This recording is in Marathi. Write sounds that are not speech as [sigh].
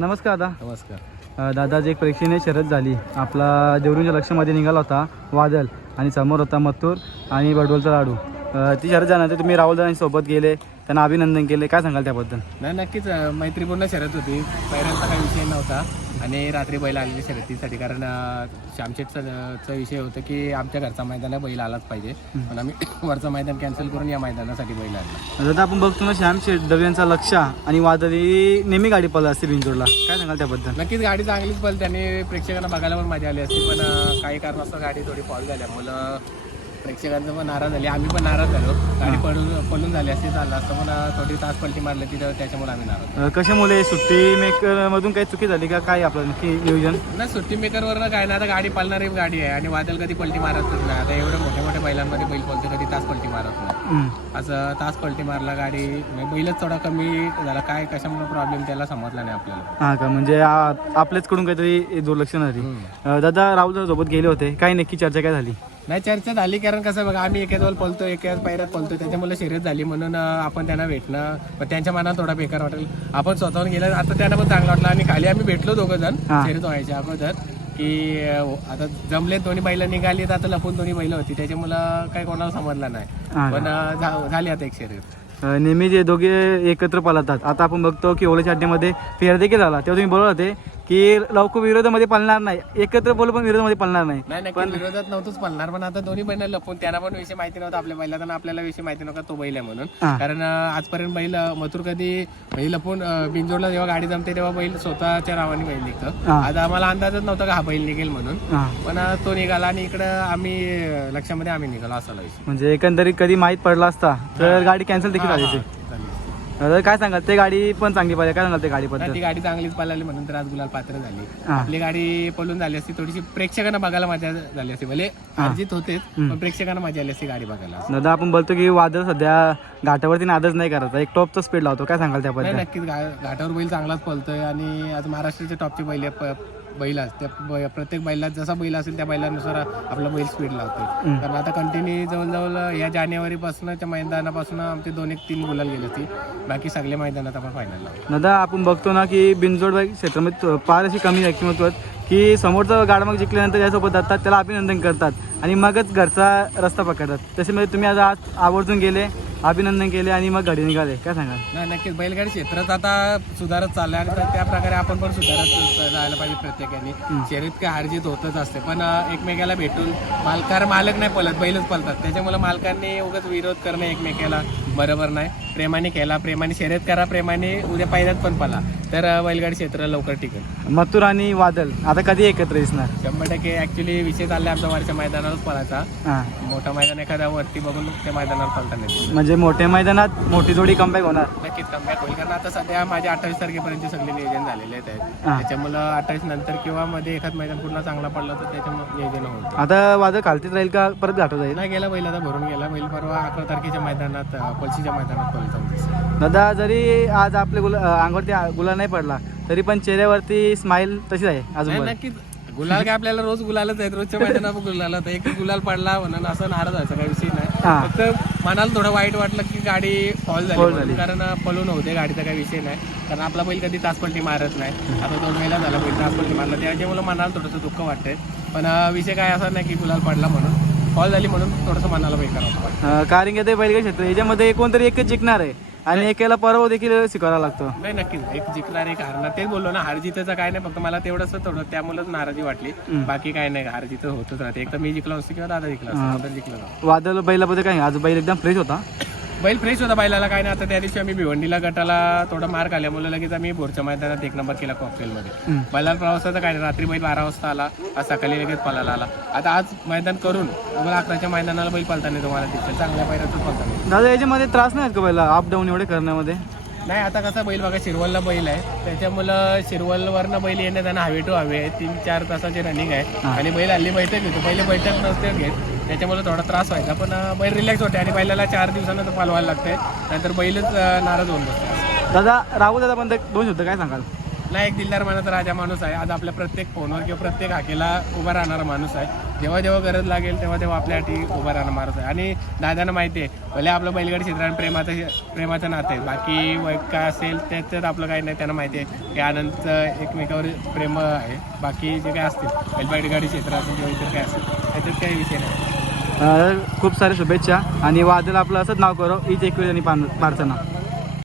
नमस्कार दादा. नमस्कार. अ, दादा जी एक प्रेक्षणीय शर्यत झाली. आपला देवरूंच्या लक्षामध्ये निघाला होता वादल आणि समोर होता मत्तूर आणि बडवलचा लाडू. ती शर्यत झाल्यानंतर तुम्ही राहुल सोबत गेले त्यांना अभिनंदन केले. काय सांगाल त्याबद्दल? नाही नक्कीच मैत्रीपूर्ण शर्यत होती. पैऱ्यांचा काही विषय नव्हता आणि रात्री बैल आलेली शर्यतीसाठी. कारण अं, श्यामशेठचा चा विषय होता की आमच्या घरचा मैदान बैल आलाच पाहिजे. पण आम्ही [coughs] वरचं मैदान कॅन्सल करून या मैदानासाठी बैल आणला. दादा आपण बघतो ना श्याम शेठ दव्यांचा लक्ष आणि वादल ही नेहमी गाडी पळत असते बिंजोडला. काय सांगाल त्याबद्दल? नक्कीच गाडी चांगलीच पळते आणि प्रेक्षकांना बघायला पण मजा आली असती पण काही कारणास्तव गाडी थोडी फॉल झाल्यामुळं प्रेक्षकांचं पण नाराज झाले. आम्ही पण नाराज झालो. गाडी पळून पळून झाली असती चाललं असतं. पण थोडी तास पलटी मारली तिथं त्याच्यामुळे आम्ही नाराज अ, कशामुळे सुट्टी मेकर मधून काही चुकी झाली का? काय आपलं नक्की नियोजन? नाही सुट्टी मेकरवर काय ना आता गाडी पालणारी गाडी आहे आणि वादल कधी पलटी मारतच नाही. आता एवढ्या मोठ्या मोठ्या बैलांमध्ये बैल पलते कधी तास पलटी मारत नाही. हम्म. असं तास पलटी मारला गाडी. म्हणजे बैलच थोडा कमी झाला. काय कशामुळे प्रॉब्लेम त्याला समजला नाही आपल्याला. हा का? म्हणजे आ- आपल्याचकडून काहीतरी दुर्लक्ष झाली. अ, दादा राहुल सोबत गेले होते. काय नक्की चर्चा काय झाली? नाही चर्चा झाली कारण कसं बघा आम्ही एकाच वेळ पळतो एकाच पायऱ्यात पळतो त्याच्यामुळे शर्यत झाली म्हणून आपण त्यांना भेटणं पण त्यांच्या मनात थोडा बेकार वाटेल. आपण स्वतःहून गेलं आता त्यांना पण चांगलं वाटलं. आणि खाली आम्ही भेटलो दोघं जण. शर्यत व्हायच्या अगोदर की आता जमले दोन्ही बैल निघाली तर आता लपून दोन्ही बैल होती. त्याच्यामुळं काही कोणाला समजलं नाही. पण झाली आता एक शर्यत. नेहमी जे दोघे एकत्र पळतात आता आपण बघतो की ओल्याच्या अड्ड्यामध्ये फेर देखील झाला. तेव्हा तुम्ही बोलत होते. की लवकर विरोधामध्ये पळणार नाही. एकत्र बोल पण विरोधामध्ये पळणार नाही. नाही नक्की विरोधात नव्हतंच पळणार पण आता दोन्ही बैल लपून त्यांना पण विषय माहिती नव्हता आपल्या आणि आपल्याला विषय माहिती नव्हता तो बैल आहे म्हणून. कारण आजपर्यंत बैल मथुर कधी बैल लपून अं, बिनजोडला जेव्हा गाडी जमते तेव्हा बैल स्वतःच्या नावाने बैल निघतं. आता आम्हाला अंदाजच नव्हता का हा बैल निघेल म्हणून. पण तो निघाला आणि इकडं आम्ही लक्षामध्ये आम्ही निघालो असा म्हणजे एकंदरीत कधी माहीत पडला असता तर गाडी कॅन्सल देखील झाली काय सांगाल? ते गाडी पण चांगली पाहिजे. काय सांगाल ते नाही, गाडीबद्दल ती गाडी चांगलीच पळाली म्हणून तर आज गुलाल पात्र झाली. आपली गाडी पळून झाली असती थोडीशी प्रेक्षकांना बघायला मजा झाली असती. भले अर्जित होतेच पण प्रेक्षकांना मजा आली असती गाडी बघायला. दादा आपण बोलतो की वादळ सध्या घाटावरती नादच नाही करत. एक टॉपचा स्पीड लावतो. काय सांगाल त्याबद्दल? नक्कीच. घाटावर बैल चांगलाच पळतोय आणि आज महाराष्ट्राचे टॉपचे बैल आहे, प- बैल आहेत. त्या प्रत्येक बैलात जसा बैल असेल त्या बैलानुसार आपला बैल स्पीड लावतोय. कारण आता कंटिन्यू जवळजवळ या जानेवारीपासूनच्या मैदानापासून आमचे दोन एक तीन गुलाल गेले होती बाकी सगळे मैदानात आपण फायनल लावतो. दादा आपण बघतो ना की बिनजोड बाईक क्षेत्रामध्ये फार अशी कमी आहे किंमत की समोरचा गाडा मग जिंकल्यानंतर यासोबत जातात त्याला अभिनंदन करतात आणि मगच घरचा रस्ता पकडतात. तसे म्हणजे तुम्ही आज आज आवर्जून गेले. अभिनंदन केले आणि मग घडी निघाले. काय सांगाल? नाही नक्कीच. बैलगाडी क्षेत्रात आता सुधारत चाललंय आणि त्या प्रकारे आपण पण सुधारत जायला पाहिजे प्रत्येकाने. शर्यत काय हारजीत होतच असते. पण अं, एकमेकाला भेटून मालकार मालक नाही पळत बैलच पळतात. त्याच्यामुळे मालकांनी उगाच विरोध करणं एकमेकाला बरोबर नाही. प्रेमाने केला प्रेमाने शर्यत करा प्रेमाने उद्या पायऱ्यात पण पळा. तर अं, बैलगाडी क्षेत्र लवकर टिकेल. मथुर आणि वादल आता कधी एकत्र दिसणार? शंभर टक्के. ऍक्च्युली विषय चाललाय आमच्या वरच्या मैदानावरच पळायचा. हां. मोठा मैदान एखाद्या वरती बघून त्या मैदानावर पळताना येईल. म्हणजे मोठ्या मैदानात मोठी जोडी कमबॅक होणार. नक्कीच कमबॅक होईल. कारण आता सध्या माझ्या अठ्ठावीस तारखेपर्यंत सगळे नियोजन झालेले आहेत. त्याच्यामुळं अठ्ठावीस नंतर किंवा मध्ये एखाद मैदान पुन्हा चांगला पडला तर त्याच्यामुळे नियोजन होतं आता वादळ खालतीच राहील का परत घाटो जाईल? नाही गेला बैल आता भरून गेला बैल. परवा अकरा तारखेच्या मैदानात पळशीच्या मैदानात पळचा दादा जरी आज आपल्या गुला अंगावरती गुलाल नाही पडला तरी पण चेहऱ्यावरती स्माइल तशीच आहे अजून. नक्कीच. गुलाल काय आपल्याला रोज गुलालच आहेत. रोजच्या [laughs] मैदानात गुलाल. एक गुलाल पडला म्हणून असं नाराज व्हायचा काही विषय. नाही. फक्त मनाला थोडं वाईट वाटलं की गाडी फॉल झाली Fall म्हणून. झाली. कारण पळून होते गाडीचा काही विषय नाही. कारण आपला बैल कधी तासपलटी मारत नाही. आता दोन वेळेला झाला बैल तासपलटी मारला. त्याच्यामुळे मनाला थोडंसं दुःख वाटतंय. पण अं, विषय काय असा नाही की गुलाल पडला म्हणून. फॉल झाली म्हणून थोडंसं मनाला होतं अं, कारण की ते बैलगाडी क्षेत्र. याच्यामध्ये कोणतरी एकच जिंकणार आहे. आणि एकाला पराभव देखील स्वीकारावा लागतो. नाही नक्कीच. एक जिंकणार एक हारणार. तेच बोललो ना हार जितेचं काय नाही फक्त मला तेवढंच थोडं त्यामुळेच नाराजी वाटली. बाकी काय नाही हार जिथं होतच राहते. एक तर मी जिंकलो असतो किंवा दादा जिंकला असतो. दादा जिंकलो. वादळ बैलाबद्दल काय आज बैल एकदम फ्रेश होता. बैल फ्रेश होता बैलाला काय नाही आता त्या दिवशी आम्ही भिवंडीला गटाला थोडा मार्क आल्यामुळे लगेच आम्ही बोरच्या मैदानात एक नंबर केला कॉकटेलमध्ये. बैलाला प्रवासाचा काय नाही रात्री बैल बारा वाजता आला आज सकाळी लगेच पळायला आला. आता आज मैदान करून मला अकराच्या मैदानाला बैल पळताना तुम्हाला दिसेल चांगल्या बैलातच पळताना दादा याच्यामध्ये त्रास नाही का बैला? अप डाऊन एवढे करण्यामध्ये? नाही आता कसा बैल बघा शिरवलला बैल आहे. त्याच्यामुळं शिरवलवरनं बैल येणं त्यांना हवे टू हवे आहे. तीन चार तासाची रनिंग आहे. आणि बैल हल्ली बैठक घेतो. पहिले बैठक नसते घेत. त्याच्यामुळे थोडा त्रास व्हायचा. पण बैल रिलॅक्स होते आणि बैलाला चार दिवसानंतर पालवायला लागते नंतर बैलच नाराज होऊन बसते दादा राहुल दादा पण ते दोन शब्द काय सांगाल? नाही एक दिलदार मनाचा राजा माणूस आहे. आज आपल्या प्रत्येक फोनवर किंवा प्रत्येक हाकेला उभा राहणारा माणूस आहे. जेव्हा जेव्हा गरज लागेल तेव्हा तेव्हा आपल्यासाठी उभा राहणं मारत आहे. आणि दादांना माहिती आहे भले आपलं बैलगाडी क्षेत्रात प्रेमाचं प्रेमाचं नातं आहे बाकी वय काय असेल त्याच्यात आपलं काही नाही त्यांना माहिती आहे की आनंदचं एकमेकावर प्रेम आहे. बाकी जे काय असतील बैलगाडी क्षेत्रात किंवा इतर काय असेल त्याच्यात काही विषय नाही. खूप साऱ्या शुभेच्छा आणि वादळ आपलं असंच नाव करो. हीच एक वेळ आणि पारचं